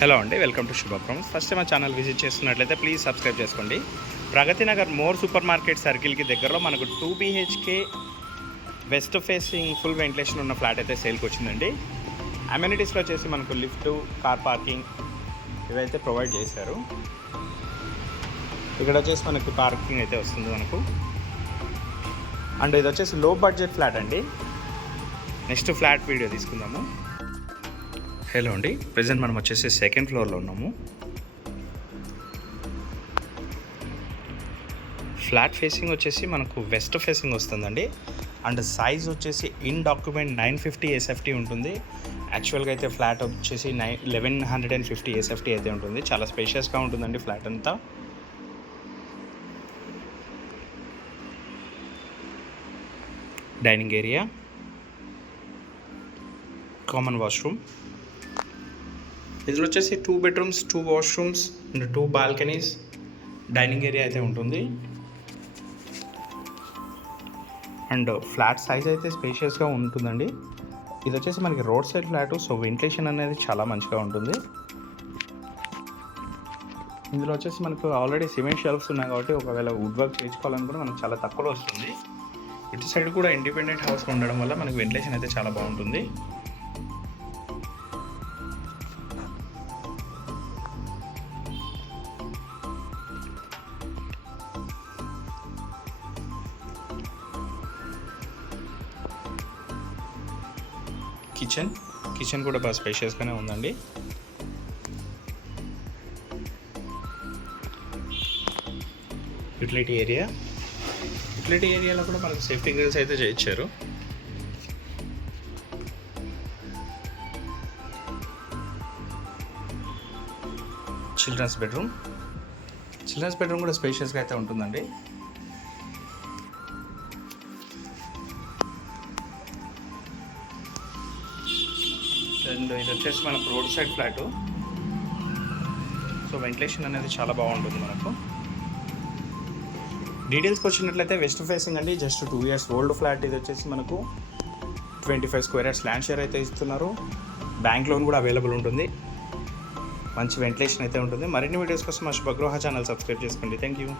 హలో అండి, welcome to శుభప్రమ్. First time మా ఛానల్ విజిట్ చేస్తున్నట్లయితే ప్లీజ్ సబ్స్క్రైబ్ చేసుకోండి. ప్రగతి నగర్ మోర్ సూపర్ మార్కెట్ సర్కిల్కి దగ్గరలో మనకు 2 BHK west facing full ventilation ఉన్న ఫ్లాట్ అయితే సేల్కి వచ్చిందండి. అమ్యూనిటీస్లో వచ్చేసి మనకు లిఫ్ట్, కార్ పార్కింగ్ ఇవైతే ప్రొవైడ్ చేశారు. ఇక్కడ వచ్చేసి మనకు పార్కింగ్ అయితే వస్తుంది మనకు. అండ్ ఇది వచ్చేసి లో బడ్జెట్ ఫ్లాట్ అండి. నెక్స్ట్ ఫ్లాట్ వీడియో తీసుకుందాము. హలో అండి, ప్రజెంట్ మనం వచ్చేసి సెకండ్ ఫ్లోర్లో ఉన్నాము. ఫ్లాట్ ఫేసింగ్ వచ్చేసి మనకు వెస్ట్ ఫేసింగ్ వస్తుందండి. అండ్ సైజ్ వచ్చేసి ఇన్ డాక్యుమెంట్ 950 SFT ఉంటుంది. యాక్చువల్గా అయితే ఫ్లాట్ వచ్చేసి 1150 SFT అయితే ఉంటుంది. చాలా స్పేషియస్గా ఉంటుందండి ఫ్లాట్ అంతా. Dining area, common washroom. ఇందులో వచ్చేసి 2 bedrooms, 2 washrooms and 2 balconies, dining area అయితే ఉంటుంది. అండ్ ఫ్లాట్ సైజ్ అయితే స్పేషియస్గా ఉంటుందండి. ఇది వచ్చేసి మనకి road side flat, so ventilation అనేది చాలా మంచిగా ఉంటుంది. ఇందులో వచ్చేసి మనకు ఆల్రెడీ సిమెంట్ షెల్ఫ్స్ ఉన్నాయి కాబట్టి ఒకవేళ వుడ్ వర్క్ చేయించుకోవాలనుకుంటే మనకు చాలా తక్కువలో వస్తుంది. ఇటు సైడ్ కూడా ఇండిపెండెంట్ హౌస్ ఉండడం వల్ల మనకు వెంటిలేషన్ అయితే చాలా బాగుంటుంది. కిచెన్ కూడా బాగా స్పేషియస్గానే ఉందండి. యూటిలిటీ ఏరియాలో కూడా మనకు సేఫ్టీ గ్రిల్స్ అయితే చేయించారు. చిల్డ్రన్స్ బెడ్రూమ్ కూడా స్పేషియస్గా అయితే ఉంటుందండి. అండ్ ఇది వచ్చేసి మనకు road side flat, so ventilation అనేది చాలా బాగుంటుంది మనకు. డీటెయిల్స్కి వచ్చినట్లయితే వెస్ట్ ఫేసింగ్ అండి, జస్ట్ 2 years ఓల్డ్ ఫ్లాట్. ఇది వచ్చేసి మనకు 25 square yards ల్యాండ్ షేర్ అయితే ఇస్తున్నారు. బ్యాంక్ లోన్ కూడా అవైలబుల్ ఉంటుంది. మంచి వెంటిలేషన్ అయితే ఉంటుంది. మరిన్ని వీడియోస్ కోసం మా శుభగృహ ఛానల్ సబ్స్క్రైబ్ చేసుకోండి. Thank you.